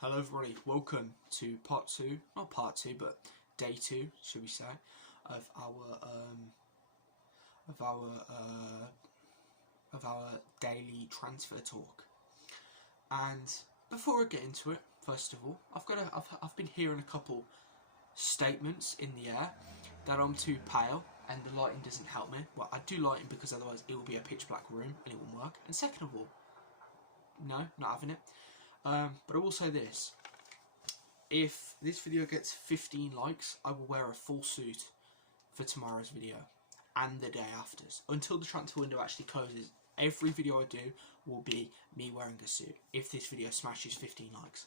Hello everybody, welcome to part 2, not part 2 but day 2 should we say, of our daily transfer talk. And before I get into it, first of all, I've been hearing a couple statements in the air that I'm too pale and the lighting doesn't help me. Well, I do lighting because otherwise it will be a pitch black room and it won't work. And second of all, no, not having it. But I will say this, if this video gets 15 likes, I will wear a full suit for tomorrow's video and the day after's. Until the transfer window actually closes, every video I do will be me wearing a suit, if this video smashes 15 likes.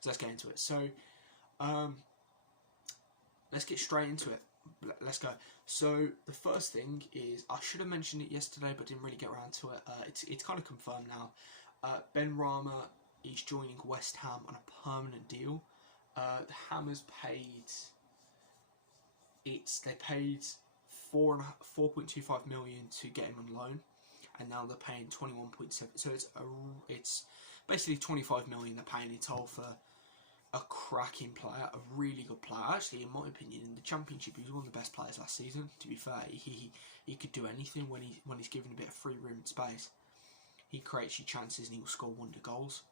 So let's get into it. So, let's get straight into it. Let's go. So the first thing is, I should have mentioned it yesterday but didn't really get around to it. It's kind of confirmed now. Ben Rama is joining West Ham on a permanent deal. The Hammers paid, they paid 4.25 million to get him on loan, and now they're paying 21.7. So it's basically 25 million they're paying in total for a cracking player, a really good player. Actually, in my opinion, in the Championship, he was one of the best players last season. To be fair, he could do anything when he's given a bit of free room and space. He creates you chances and he will score wonder goals.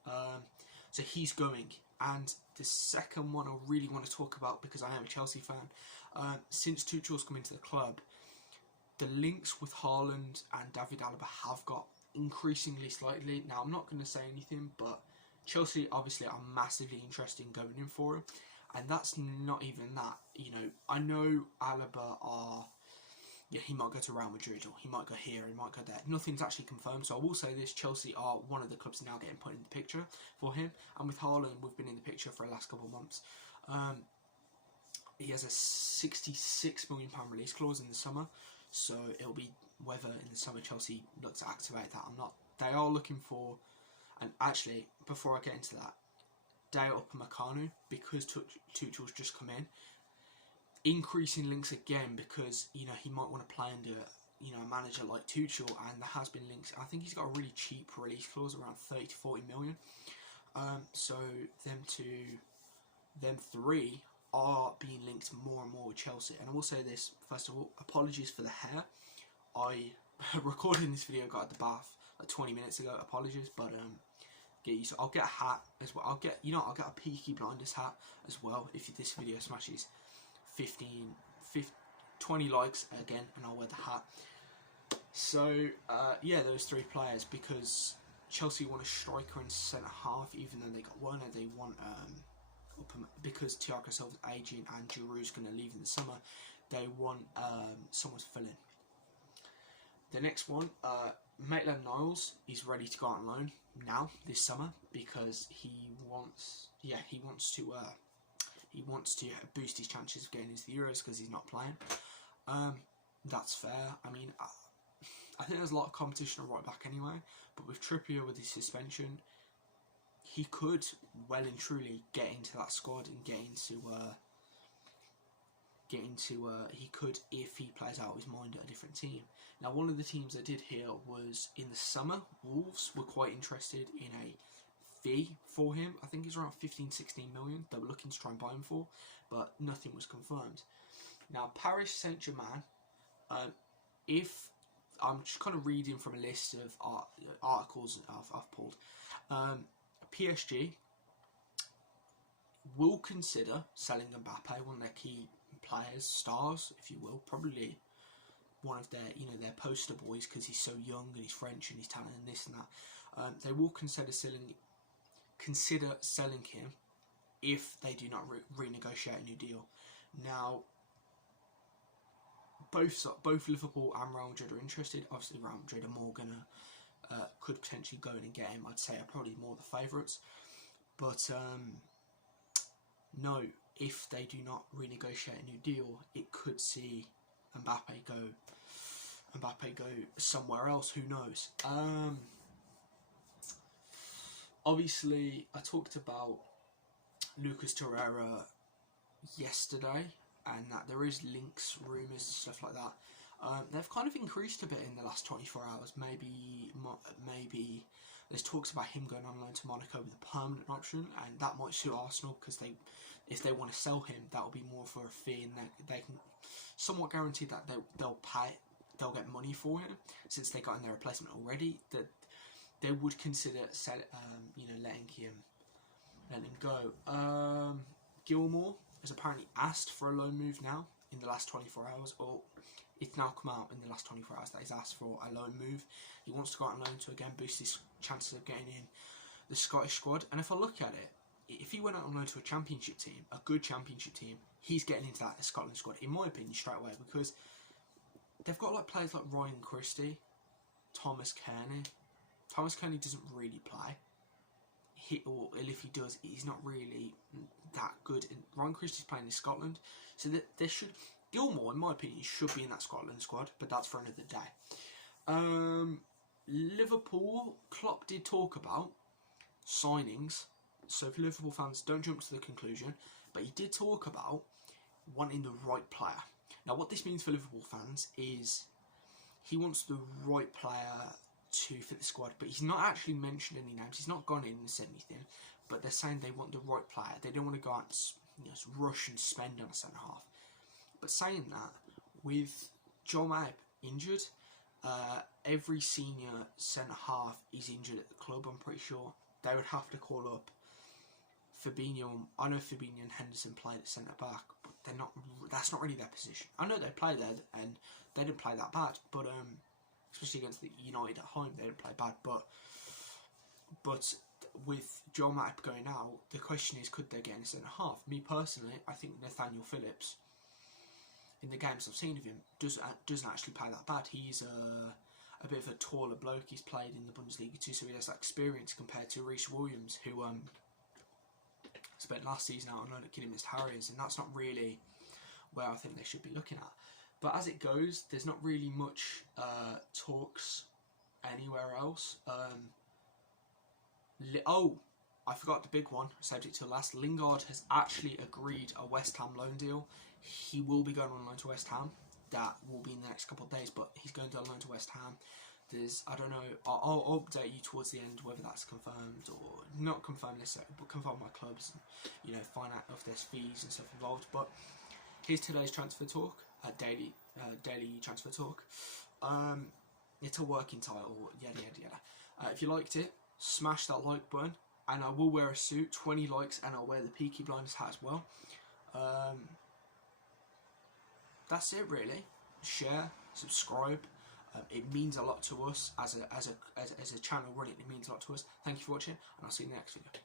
So he's going. And the second one I really want to talk about, because I am a Chelsea fan, since Tuchel's come into the club, the links with Haaland and David Alaba have got increasingly slightly. Now, I'm not going to say anything, but Chelsea obviously are massively interested in going in for him. And that's not even that. You know, I know Alaba are... Yeah, he might go to Real Madrid, or he might go here, he might go there. Nothing's actually confirmed, so I will say this, Chelsea are one of the clubs now getting put in the picture for him. And with Haaland, we've been in the picture for the last couple of months. He has a £66 million release clause in the summer, so it'll be whether in the summer Chelsea look to activate that or not. They are looking for, and actually, before I get into that, Dale Upamecano, because Tuchel's just come in, increasing links again, because you know he might want to play under a manager like Tuchel, and there has been links. I think he's got a really cheap release clause, around 30 to 40 million. So them three are being linked more and more with Chelsea. And I will say this, first of all, apologies for the hair. I recording this video, got out the bath like 20 minutes ago. Apologies, but get used to it. I'll get a hat as well. I'll get a Peaky Blinders hat as well if this video smashes 20 likes again, and I'll wear the hat. So yeah, those three players, because Chelsea want a striker and centre half, even though they got Werner. They want because Thiago Silva's aging and Giroud's going to leave in the summer, they want someone to fill in. The next one, Maitland-Niles is ready to go out on loan now this summer, because he wants to boost his chances of getting into the Euros because he's not playing. That's fair. I mean, I think there's a lot of competition at right back anyway, but with Trippier with his suspension, he could well and truly get into that squad and he could, if he plays out of his mind, at a different team. Now, one of the teams I did hear was in the summer, Wolves were quite interested in a fee for him. I think he's around 15-16 million they were looking to try and buy him for, but nothing was confirmed. Now, Paris Saint-Germain, if I'm just kind of reading from a list of articles I've pulled, PSG will consider selling Mbappe, one of their key players, stars, if you will, probably one of their, their poster boys, because he's so young and he's French and he's talented and this and that. They will consider selling him if they do not renegotiate a new deal. Now, both Liverpool and Real Madrid are interested. Obviously, Real Madrid are more gonna could potentially go in and get him. I'd say are probably more the favourites, but no, if they do not renegotiate a new deal, it could see Mbappe go somewhere else. Who knows? Obviously, I talked about Lucas Torreira yesterday, and that there is links, rumours, stuff like that. They've kind of increased a bit in the last 24 hours. Maybe There's talks about him going on loan to Monaco with a permanent option, and that might suit Arsenal because if they want to sell him, that will be more for a fee, and they can somewhat guarantee that they'll get money for him since they got in their replacement already. That they would consider letting him go. Gilmour has apparently asked for a loan move now in the last 24 hours, or it's now come out in the last 24 hours that he's asked for a loan move. He wants to go out on loan to again boost his chances of getting in the Scottish squad. And if I look at it, if he went out on loan to a championship team, a good championship team, he's getting into that Scotland squad, in my opinion, straight away, because they've got like players like Ryan Christie, Thomas Kearney. Thomas Kearney doesn't really play. Or if he does, he's not really that good. And Ryan Christie's playing in Scotland, so that there should Gilmour, in my opinion, should be in that Scotland squad, but that's for another day. Liverpool, Klopp did talk about signings, so for Liverpool fans, don't jump to the conclusion, but he did talk about wanting the right player. Now, what this means for Liverpool fans is he wants the right player to fit the squad, but he's not actually mentioned any names. He's not gone in and said anything, but they're saying they want the right player. They don't want to go out and rush and spend on a centre half. But saying that, with Joe Maip injured, every senior centre half is injured at the club. I'm pretty sure they would have to call up Fabinho. I know Fabinho and Henderson played at centre back, but they're not. That's not really their position. I know they play there, and they didn't play that bad, but especially against the United at home, they didn't play bad. But with Joe Maip going out, the question is, could they get in a centre half? Me personally, I think Nathaniel Phillips, in the games I've seen of him, doesn't actually play that bad. He's a bit of a taller bloke. He's played in the Bundesliga too, so he has that experience compared to Reece Williams, who spent last season out on loan at Kidderminster Harriers, and that's not really where I think they should be looking at. But as it goes, there's not really much talks anywhere else. I forgot the big one, saved it till last. Lingard has actually agreed a West Ham loan deal. He will be going on loan to West Ham. That will be in the next couple of days, but he's going to loan to West Ham. I don't know, I'll update you towards the end whether that's confirmed or not confirmed necessarily, but confirm my clubs and, find out if there's fees and stuff involved. But here's today's transfer talk, daily transfer talk. It's a working title, yada yada yada. If you liked it, smash that like button, and I will wear a suit, 20 likes, and I'll wear the Peaky Blinders hat as well. That's it really. Share, subscribe. It means a lot to us as a channel running. It means a lot to us. Thank you for watching, and I'll see you in the next video.